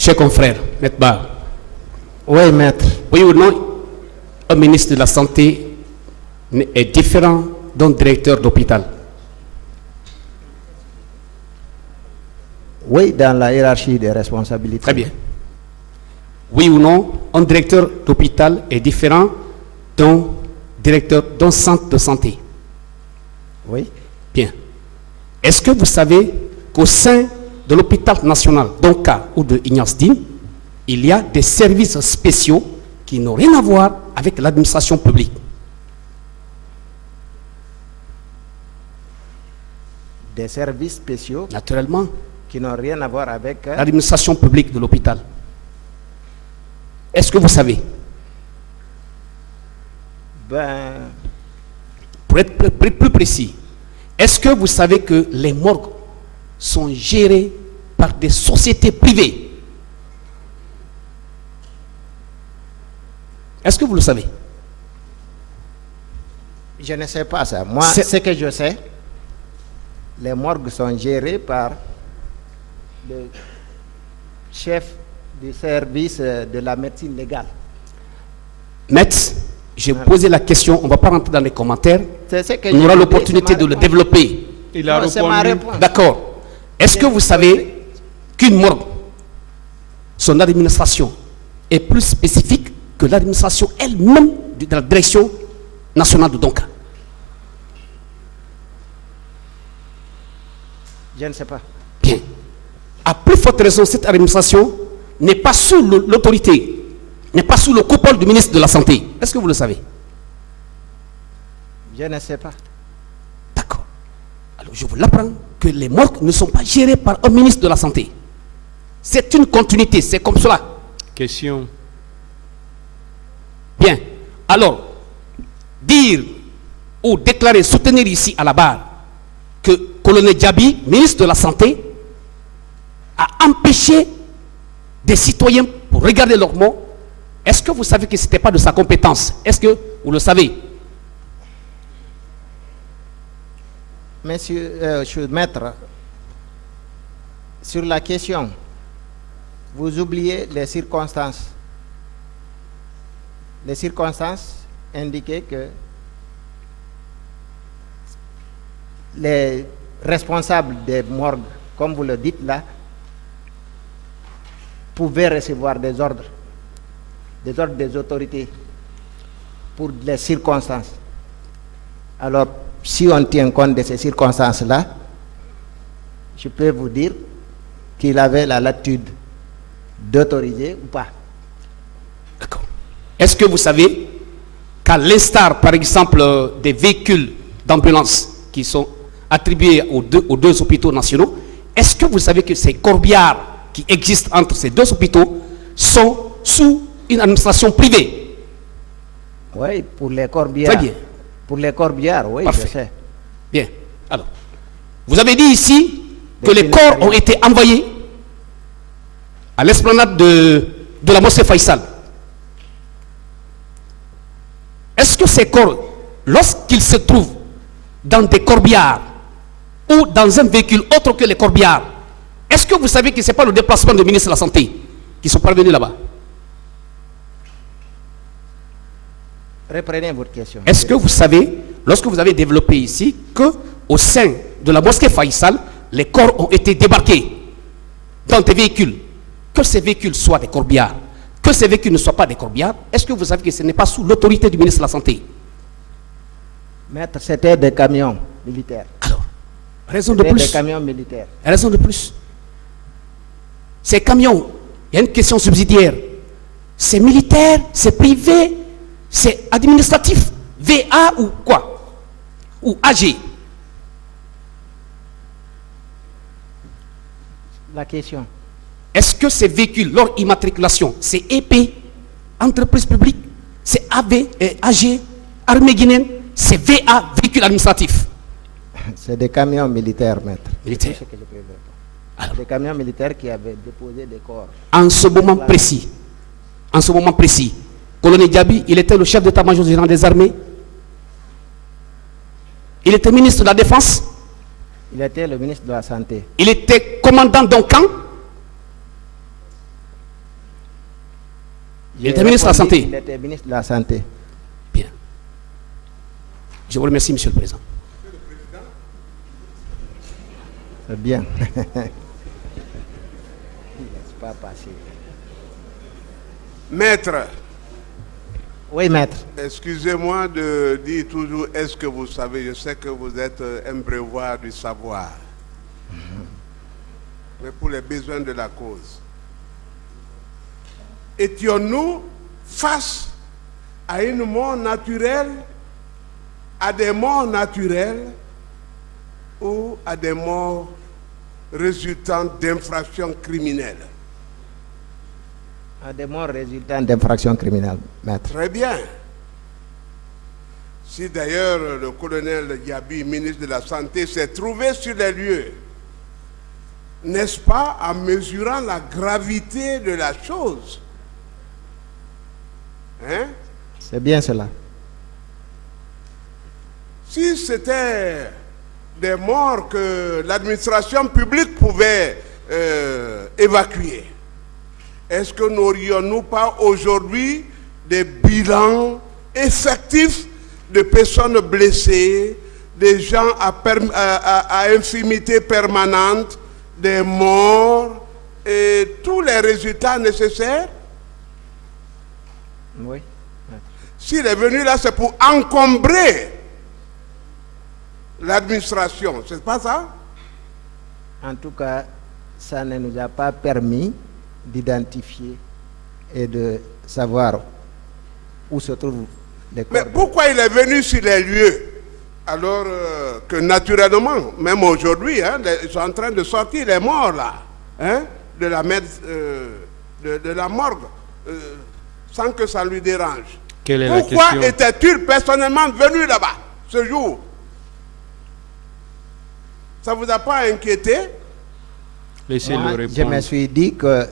Chers confrères, Maître Bar. Oui, maître. Oui ou non, un ministre de la Santé est différent d'un directeur d'hôpital? Oui, dans la hiérarchie des responsabilités. Très bien. Oui ou non, un directeur d'hôpital est différent d'un directeur d'un centre de santé? Oui. Bien. Est-ce que vous savez qu'au sein de l'hôpital national d'Onka ou de Ignace Dine, il y a des services spéciaux qui n'ont rien à voir avec l'administration publique? Des services spéciaux Naturellement, qui n'ont rien à voir avec l'administration publique de l'hôpital. Est-ce que vous savez? Pour être plus précis, est-ce que vous savez que les morgues sont gérées par des sociétés privées? Est-ce que vous le savez? Je ne sais pas ça. Moi, ce que je sais, les morgues sont gérées par le chef du service de la médecine légale. Maître, j'ai posé la question, on ne va pas rentrer dans les commentaires. On aura l'opportunité de le développer. Il a répondu. D'accord. Est-ce que vous savez qu'une morgue, son administration est plus spécifique que l'administration elle-même de la direction nationale de Donka? Je ne sais pas. Bien. À plus forte raison, cette administration n'est pas sous l'autorité, n'est pas sous le coupole du ministre de la Santé. Est-ce que vous le savez? Je ne sais pas. D'accord. Alors je vous l'apprends que les morgues ne sont pas gérées par un ministre de la Santé. C'est une continuité, c'est comme cela. Question. Bien. Alors, dire ou déclarer, soutenir ici à la barre que colonel Diaby, ministre de la Santé, a empêché des citoyens pour regarder leurs mots, est-ce que vous savez que ce n'était pas de sa compétence? Est-ce que vous le savez? Monsieur, maître, sur la question, vous oubliez les circonstances. Les circonstances indiquaient que les responsables des morgues, comme vous le dites là, pouvaient recevoir des ordres des autorités pour les circonstances. Alors, si on tient compte de ces circonstances-là, je peux vous dire qu'il avait la latitude d'autoriser ou pas. D'accord. Est-ce que vous savez qu'à l'instar, par exemple, des véhicules d'ambulance qui sont attribués aux deux hôpitaux nationaux, est-ce que vous savez que ces corbillards qui existent entre ces deux hôpitaux sont sous une administration privée? Oui, pour les corbillards. Très bien. Pour les corbillards, oui, Parfait. je sais. Bien. Alors, vous avez dit ici que les corps ont été envoyés à l'esplanade de la mosquée Faisal. Est-ce que ces corps, lorsqu'ils se trouvent dans des corbillards ou dans un véhicule autre que les corbillards, est-ce que vous savez que ce n'est pas le déplacement du ministre de la Santé qui sont parvenus là-bas? Reprenez votre question. Est-ce que vous savez, lorsque vous avez développé ici, qu'au sein de la mosquée Faisal, les corps ont été débarqués dans des véhicules, que ces véhicules soient des corbillards, que ces véhicules ne soient pas des corbillards, est-ce que vous savez que ce n'est pas sous l'autorité du ministre de la Santé? Maître, c'était des camions militaires. Alors, raison de plus. Des camions militaires. Raison de plus. Ces camions, il y a une question subsidiaire. C'est militaire, c'est privé, c'est administratif, VA ou quoi? Ou AG? La question. Est-ce que ces véhicules, leur immatriculation, c'est EP, entreprise publique, c'est AB, AG, armée guinéenne, c'est VA, véhicule administratif? C'est des camions militaires, maître. Militaires. C'est ce que je peux répondre. Des camions militaires qui avaient déposé des corps. En ce moment précis, colonel Diaby, il était le chef d'état-major général des armées. Il était ministre de la Défense. Il était le ministre de la Santé. Il était commandant d'un camp. Il était ministre de la Santé. Il était ministre de la Santé. Bien. Je vous remercie, Monsieur le Président. C'est bien. C'est pas passé. Maître, Oui, maître. excusez-moi de dire toujours est-ce que vous savez, je sais que vous êtes un breuvage du savoir. Mais pour les besoins de la cause. Étions-nous face à une mort naturelle, à des morts naturelles ou à des morts résultant d'infractions criminelles? À des morts résultant d'infractions criminelles, maître. Très bien. Si d'ailleurs le colonel Diaby, ministre de la Santé, s'est trouvé sur les lieux, n'est-ce pas, en mesurant la gravité de la chose? Hein? C'est bien cela. Si c'était des morts que l'administration publique pouvait évacuer, est-ce que n'aurions-nous pas aujourd'hui des bilans effectifs de personnes blessées, des gens à infirmité permanente, des morts et tous les résultats nécessaires? Oui. S'il est venu là, c'est pour encombrer l'administration, c'est pas ça? En tout cas, ça ne nous a pas permis d'identifier et de savoir où se trouvent les corps. Mais pourquoi il est venu sur les lieux alors que naturellement, même aujourd'hui, hein, ils sont en train de sortir les morts là, hein, de la morgue, sans que ça lui dérange. Quelle est la Pourquoi question? était-il personnellement venu là-bas ce jour? Ça ne vous a pas inquiété? Laissez-le Moi, répondre. je me suis dit que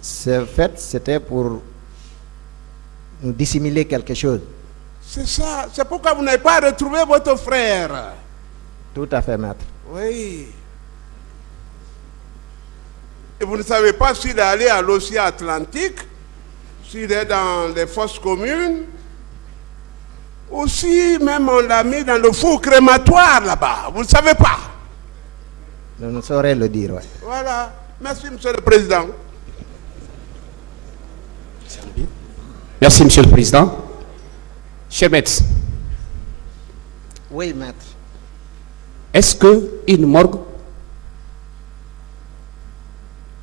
ce fait, c'était pour nous dissimuler quelque chose. C'est ça. C'est pourquoi vous n'avez pas retrouvé votre frère. Tout à fait, maître. Oui. Et vous ne savez pas s'il est allé à l'océan Atlantique, s'il est dans les fosses communes, ou si même on l'a mis dans le four crématoire là-bas. Vous ne savez pas. Je ne saurais le dire, ouais. Voilà. Merci, Monsieur le Président. Merci, Monsieur le Président. Cher maître, Oui, maître. est-ce qu'une morgue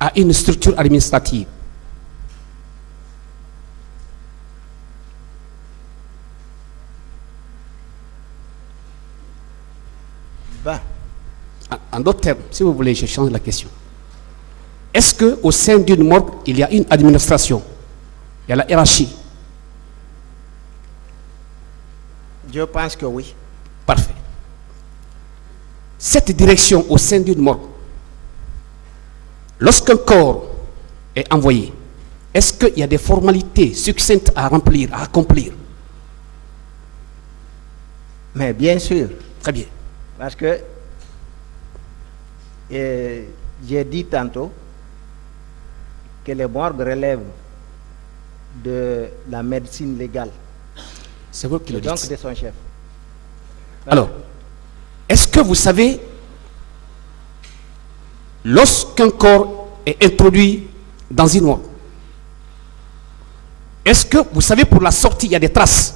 a une structure administrative? Bah, En d'autres termes, si vous voulez, je change la question. Est-ce qu'au sein d'une morgue, il y a une administration? Il y a la hiérarchie? je pense que oui. Parfait. Cette direction au sein d'une morgue, lorsqu'un corps est envoyé, est-ce qu'il y a des formalités succinctes à remplir, à accomplir? Mais bien sûr, Très bien. parce que j'ai dit tantôt que les morgues relèvent de la médecine légale, C'est vous qui le et donc dites. de son chef. Alors, est-ce que vous savez, lorsqu'un corps est introduit dans une morgue, est-ce que vous savez pour la sortie, il y a des traces?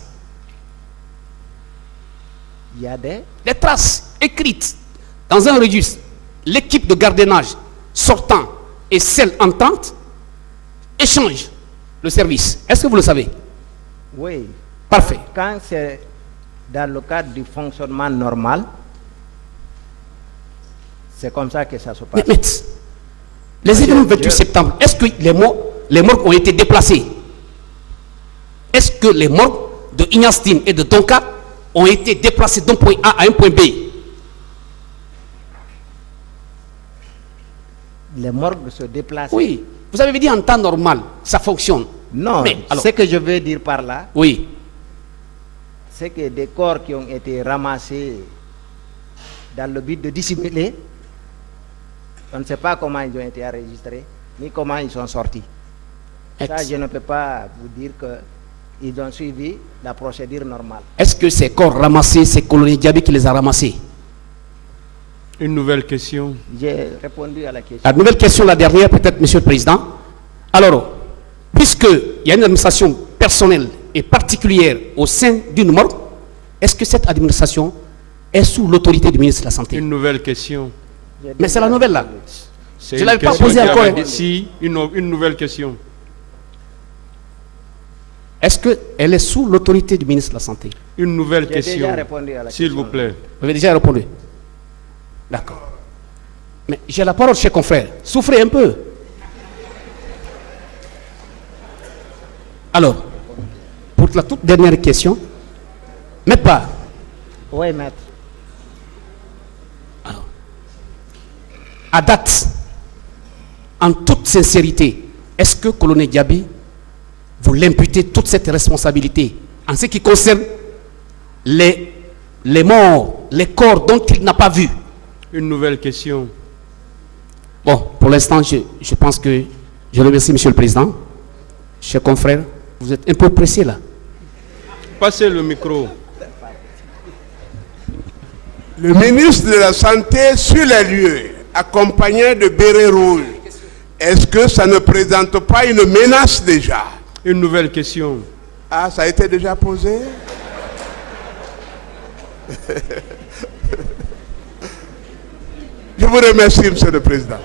Il y a des... Des traces écrites dans un registre. L'équipe de gardiennage sortant et celle entrante échangent le service. Est-ce que vous le savez? Oui. Parfait. Quand c'est dans le cadre du fonctionnement normal, c'est comme ça que ça se passe. Mais, les événements 28 septembre, est-ce que les morgues ont été déplacés? Est-ce que les morgues de Ignastine et de Tonka ont été déplacés d'un point A à un point B? Les morgues se déplacent. Oui. Vous avez dit en temps normal, ça fonctionne. Non, Mais, alors- ce que je veux dire par là, Oui. c'est que des corps qui ont été ramassés dans le but de dissimuler, on ne sait pas comment ils ont été enregistrés, ni comment ils sont sortis. Ça, je ne peux pas vous dire qu'ils ont suivi la procédure normale. Est-ce que ces corps ramassés, c'est Colonel Diaby qui les a ramassés? Une nouvelle question. J'ai répondu à la question. La nouvelle question, la dernière, peut-être, Monsieur le Président. Alors, puisqu'il y a une administration personnelle et particulière au sein d'une morgue, est-ce que cette administration est sous l'autorité du ministre de la Santé? Une nouvelle question. Mais c'est la nouvelle là. C'est Je une l'avais pas question posée qui encore. avait dit- Si, une nouvelle question. Est-ce qu'elle est sous l'autorité du ministre de la Santé? Une nouvelle J'ai question. déjà répondu à la S'il question. vous plaît. Vous avez déjà répondu. D'accord. Mais j'ai la parole, chers confrères. Souffrez un peu. Alors, pour la toute dernière question, mais pas. Oui, maître. À date, en toute sincérité, est-ce que Colonel Diaby, vous l'imputez toute cette responsabilité en ce qui concerne les morts, les corps dont il n'a pas vu? Une nouvelle question. Bon, pour l'instant, je pense que je remercie Monsieur le Président. Chers confrères, vous êtes un peu pressés là. Passez le micro. Le ministre de la Santé sur les lieux, accompagné de bérets rouges, est-ce que ça ne présente pas une menace déjà? Une nouvelle question. Ah, ça a été déjà posé? Je vous remercie, Monsieur le Président.